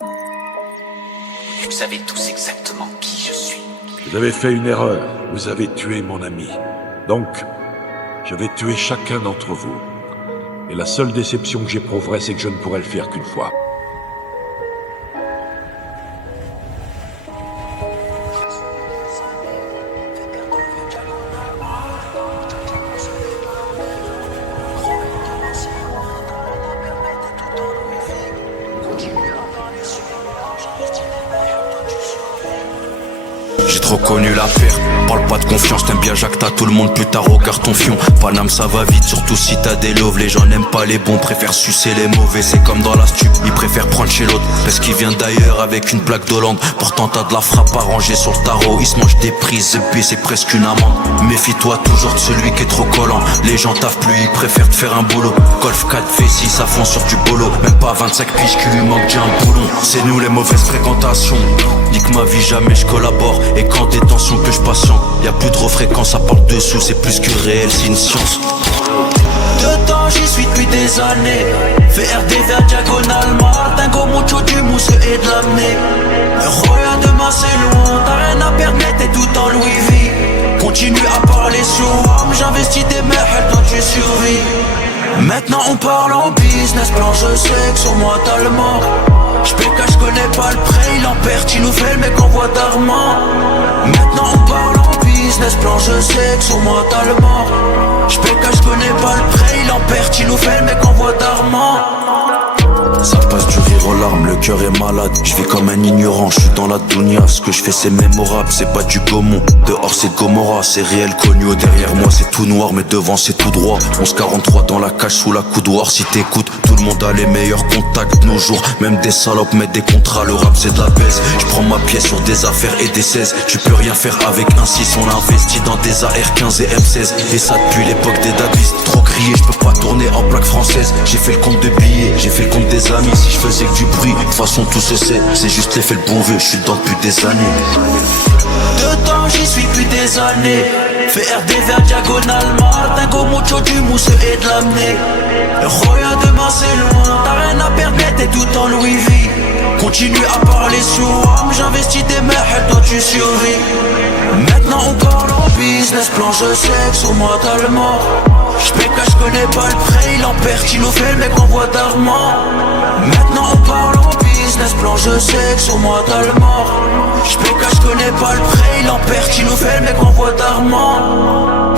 Vous savez tous exactement qui je suis. Vous avez fait une erreur. Vous avez tué mon ami. Donc, je vais tuer chacun d'entre vous. Et la seule déception que j'éprouverai, c'est que je ne pourrai le faire qu'une fois. J'ai trop connu la perte, parle pas de confiance, t'aimes bien Jacques, t'as tout le monde plus tard au carton fion. Paname ça va vite, surtout si t'as des loves. Les gens n'aiment pas les bons, préfèrent sucer les mauvais. C'est comme dans la stup, ils préfèrent prendre chez l'autre parce qu'il vient d'ailleurs avec une plaque d'Hollande. Pourtant t'as de la frappe arrangée sur le tarot. Ils se mangent des prises, et puis c'est presque une amende. Méfie-toi toujours de celui qui est trop collant. Les gens taffent plus, ils préfèrent te faire un boulot. Golf 4 V6 ça fond sur du bolo. Même pas 25 piges qui lui manque déjà un boulon. C'est nous les mauvaises fréquentations. Nique ma vie, jamais je collabore. Et quand des tensions que je patiente, y'a plus trop fréquence, ça parle dessous, c'est plus que réel, c'est une science. Dedans j'y suis depuis des années. VRD vers diagonale, Martingo, mucho du mousse et de l'amener. Roya demain c'est loin, t'as rien à perdre, mais t'es tout en Louis V. Continue à parler sur moi, j'investis des merdes, toi tu survis. Maintenant on parle en business, plan je sais que sur moi t'as le mort. J'péka, j'connais pas le prêt, il en perd, il nous fait le mec en voie d'Armand. Maintenant on parle en business, plan je sais que sur moi t'as le mort. J'péka, j'connais pas le prêt, il en perd, il nous fait le mec en voie d'Armand. Ça passe du rire aux larmes, le cœur est malade. Je vis comme un ignorant, je suis dans la dounia. Ce que je fais c'est mémorable, c'est pas du Gaumont. Dehors c'est Gomorrah, c'est réel connu. Derrière moi c'est tout noir, mais devant c'est tout droit. 11-43 dans la cage sous la coudoir. Si t'écoutes, tout le monde a les meilleurs contacts de nos jours. Même des salopes mettent des contrats, le rap c'est de la baisse. Je prends ma pièce sur des affaires et des 16. Tu peux rien faire avec un 6, on investit dans des AR15 et M16. Et ça depuis l'époque des Davis. Trop crié, je peux pas tourner en plaque française. J'ai fait le compte de billets, j'ai fait le compte des amis. Si je faisais que du bruit, de toute façon tout se sait. C'est juste l'effet le bon vieux, je suis dedans depuis des années. Dedans j'y suis depuis des années. VRD vers diagonale, Martingo, mucho du mousse et de l'amener. Roya demain c'est loin, t'as rien à perdre, mais t'es tout en Louis V. Continue à parler sur moi, j'investis des merdes, toi tu survis. Maintenant on parle en business, plan je sais que sur moi t'as le mort. J'péka, j'connais pas le prêt, il en perd, il nous fait le mec en voie d'Armand. Maintenant on parle en business, plan je sais que sur moi t'as le mort. J'péka, j'connais pas le prêt, il en perd, il nous fait le mec en voie d'Armand.